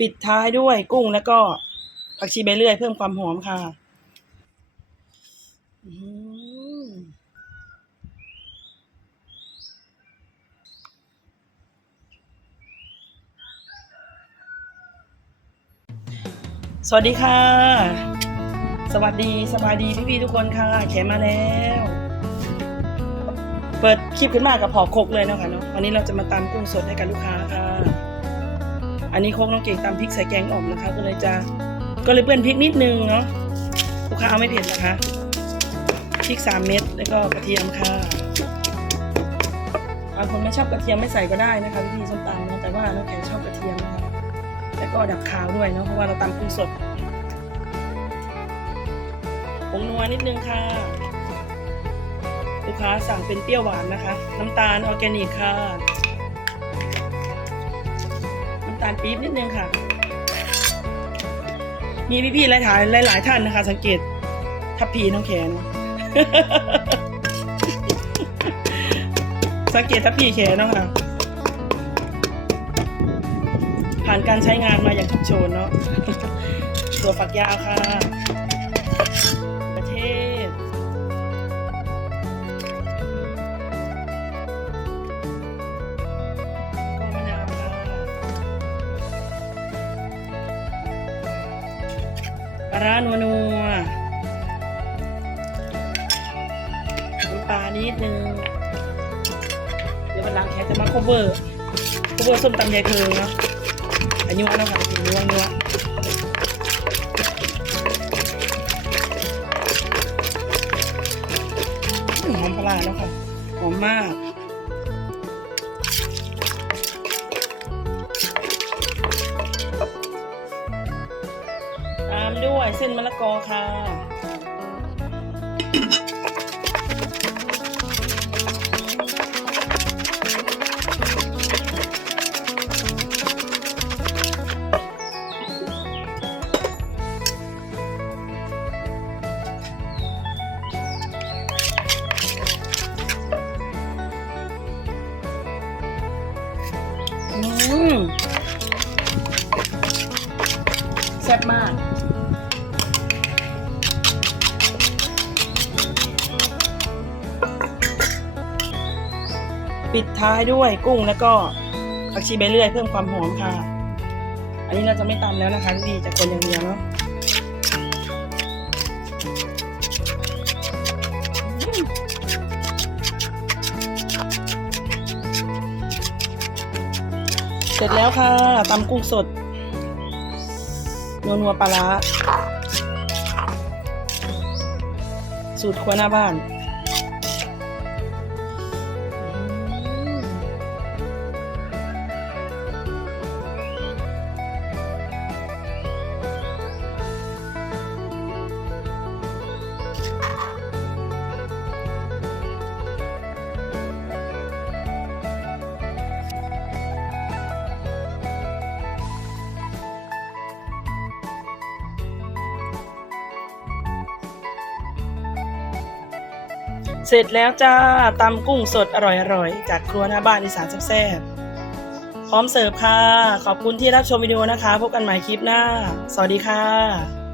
ปิดท้ายด้วยกุ้งแล้วก็ผักชีใบเลื่อยเพิ่มความหอมค่ะสวัสดีค่ะ สวัสดีสบายดีพี่ๆทุกคนค่ะแขมมาแล้ว เปิดคลิปขึ้นมากับพอโคกเลยเนาะคะเนาะวันนี้เราจะมาตำกุ้งสดให้กับลูกค้าค่ะ อันนี้โคกน้องเก่งตำพริกใส่แกงอ่อมนะคะ ก็เลยจะก็เลยเปื้อนพริกนิดนึงเนาะลูกค้าเอาไม่เผ็ดนะคะพริกสามเม็ดแล้วก็กระเทียมค่ะบางคนไม่ชอบกระเทียมไม่ใส่ก็ได้นะคะพี่ๆส้มตำนะแต่ว่าน้องแข็งชอบกระเทียมนะคะแล้วก็ดับคาวด้วยเนาะเพราะว่าเราตำกุ้งสดผงนัวนิดนึงค่ะลูกค้าสั่งเป็นเปรี้ยวหวานนะคะ น้ำตาลออร์แกนิกค่ะำตาลปี๊บนิดนึงค่ะ มีพี่ๆหลายถ่ายหลายๆท่านนะคะ สังเกตทับพีน้องแขนสังเกตทับพีแขนเนาะค่ะ ผ่านการใช้งานมาอย่างทุกโชนเนาะตัวฝักยาวค่ะ ร้านัวนัวน้ำปลานิดนึง เดี๋ยววันหลังแค่จะมา cover cover ส้มตำยายเพิงเนาะอันนี้ว่าเนาะค่ะนัวนัวอืมหอมปลาร้าเนาะค่ะ หอมมาก ตามด้วยเส้นมะละกอค่ะ อืม ซ่บมาก ปิดท้ายด้วยกุ้งแล้วก็ผักชีใบเลื่อยเพิ่มความหอมค่ะ อันนี้เราจะไม่ตำแล้วนะคะพี่จะคนอย่างเดียวเนาะเสร็จแล้วค่ะตำกุ้งสด นัวนัวปลาร้าสูตรครัวหน้าบ้าน เสร็จแล้วจ้าตำกุ้งสดอร่อยๆ จากครัวหน้าบ้านอีสานแซ่บๆพร้อมเสิร์ฟค่ะ ขอบคุณที่รับชมวิดีโอนะคะ พบกันใหม่คลิปหน้า สวัสดีค่ะ